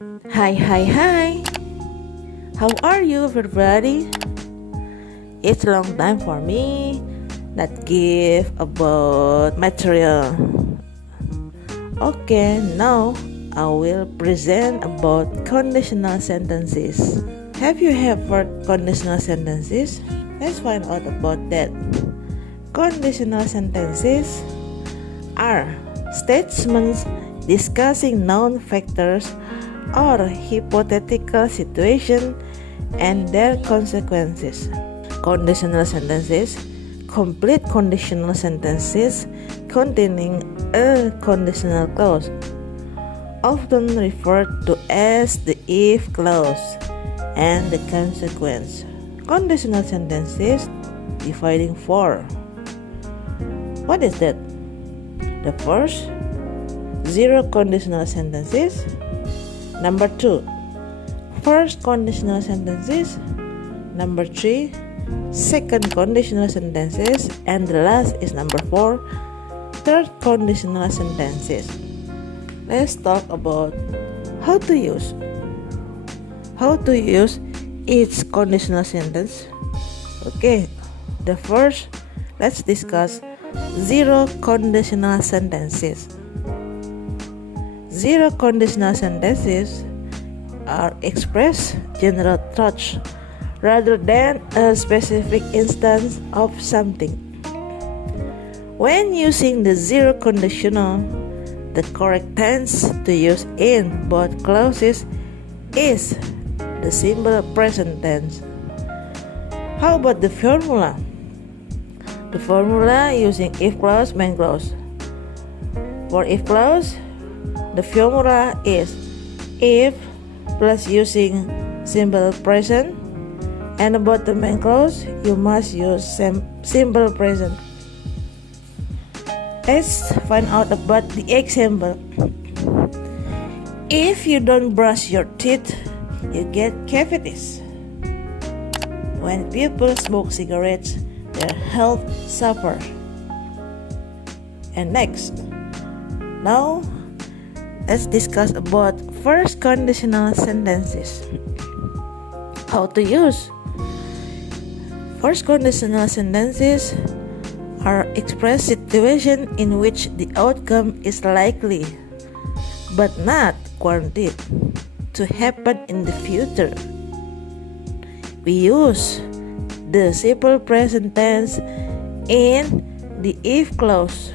Hi. How are you, everybody? It's a long time for me that give about material. Okay, now I will present about conditional sentences. Have you heard conditional sentences? Let's find out about that. Conditional sentences are statements discussing known factors or hypothetical situations and their consequences. Conditional sentences, complete conditional sentences containing a conditional clause, often referred to as the if clause, and the consequence. Conditional sentences dividing four. What is that? The first, zero conditional sentences. Number 2, first conditional sentences. Number 3, second conditional sentences. And the last is number 4, third conditional sentences. Let's talk about how to use each conditional sentence. Okay, the first, let's discuss zero conditional sentences. Zero conditional sentences are express general thoughts rather than a specific instance of something. When using the zero conditional, the correct tense to use in both clauses is the simple present tense. How about the formula? The formula using if clause, main clause. For if clause, the formula is if plus using simple present, and about the main clause, you must use simple present. Let's find out about the example. If you don't brush your teeth, you get cavities. When people smoke cigarettes, their health suffers. And next, now let's discuss about first conditional sentences. How to use. First conditional sentences are express situations in which the outcome is likely but not guaranteed to happen in the future. We use the simple present tense in the if clause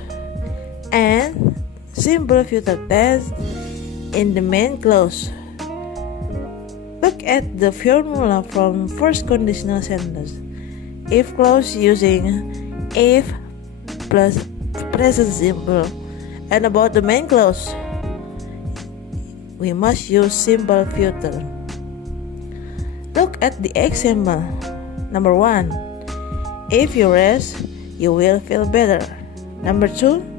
and simple future tense in the main clause. Look at the formula from first conditional sentence. If clause using if plus present simple, and about the main clause, we must use simple future. Look at the example. Number 1, if you rest, you will feel better. Number 2,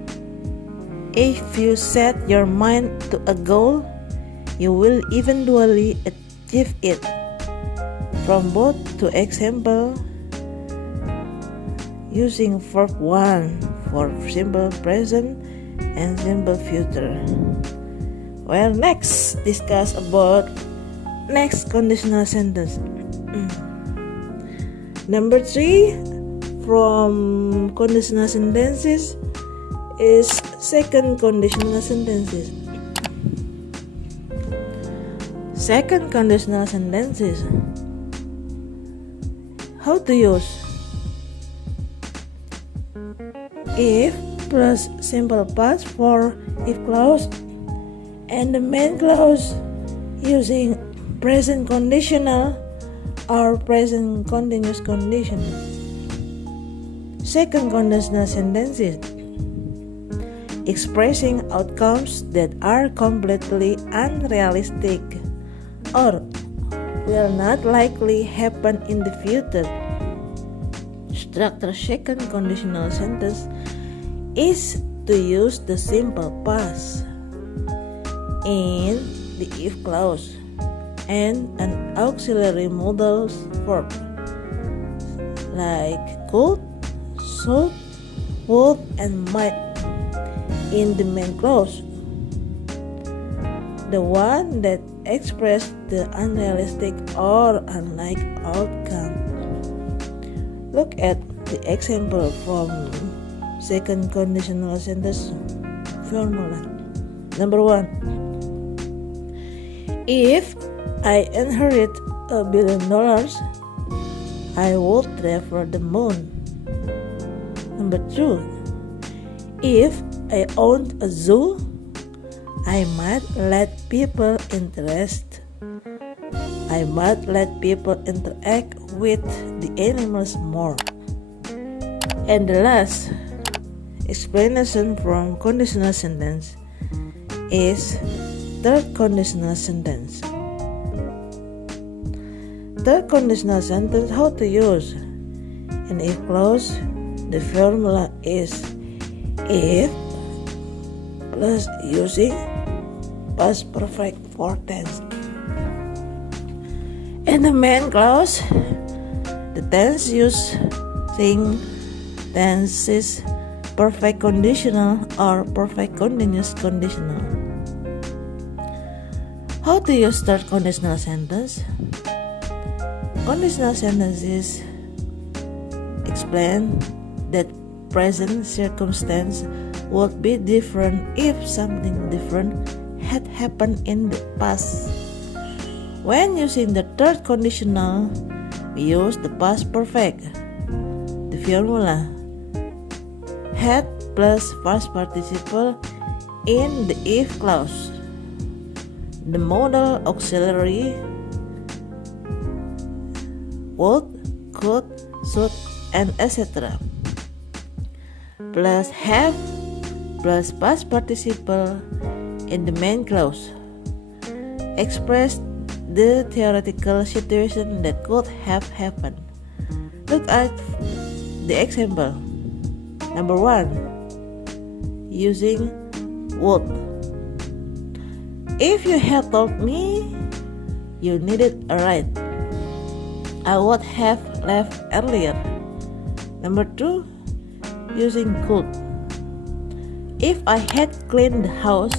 if you set your mind to a goal, you will eventually achieve it. From both two examples, using verb 1 for simple present and simple future. Well, next, discuss about next conditional sentence. Number 3 from conditional sentences is second conditional sentences. Second conditional sentences. How to use? If plus simple past for if clause and the main clause using present conditional or present continuous condition. Second conditional sentences expressing outcomes that are completely unrealistic or will not likely happen in the future. Structure second conditional sentence is to use the simple past in the if clause and an auxiliary modal verb like could, should, would, and might in the main clause. The one that express the unrealistic or unlikely outcome. Look at the example from second conditional sentence formula. Number 1. If I inherit $1 billion, I would travel the moon. Number 2. If I owned a zoo, I might let people interact with the animals more. And the last explanation from conditional sentence is third conditional sentence. Third conditional sentence, how to use. In if clause, the formula is if plus using past perfect for tense. In the main clause, the tense using tenses perfect conditional or perfect continuous conditional. How to use third conditional sentence? Conditional sentences explain that present circumstance would be different if something different had happened in the past. When using the third conditional, we use the past perfect. The formula had plus past participle in the if clause. The modal auxiliary would, could, should, and etc. Plus have plus past participle in the main clause. Express the theoretical situation that could have happened. Look at the example. Number 1. Using would. If you had told me you needed a ride, I would have left earlier. Number 2. Using could. If I had cleaned the house,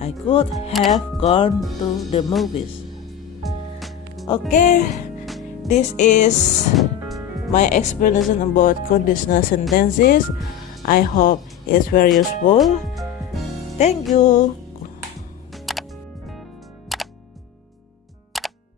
I could have gone to the movies. Okay, this is my explanation about conditional sentences. I hope it's very useful. Thank you.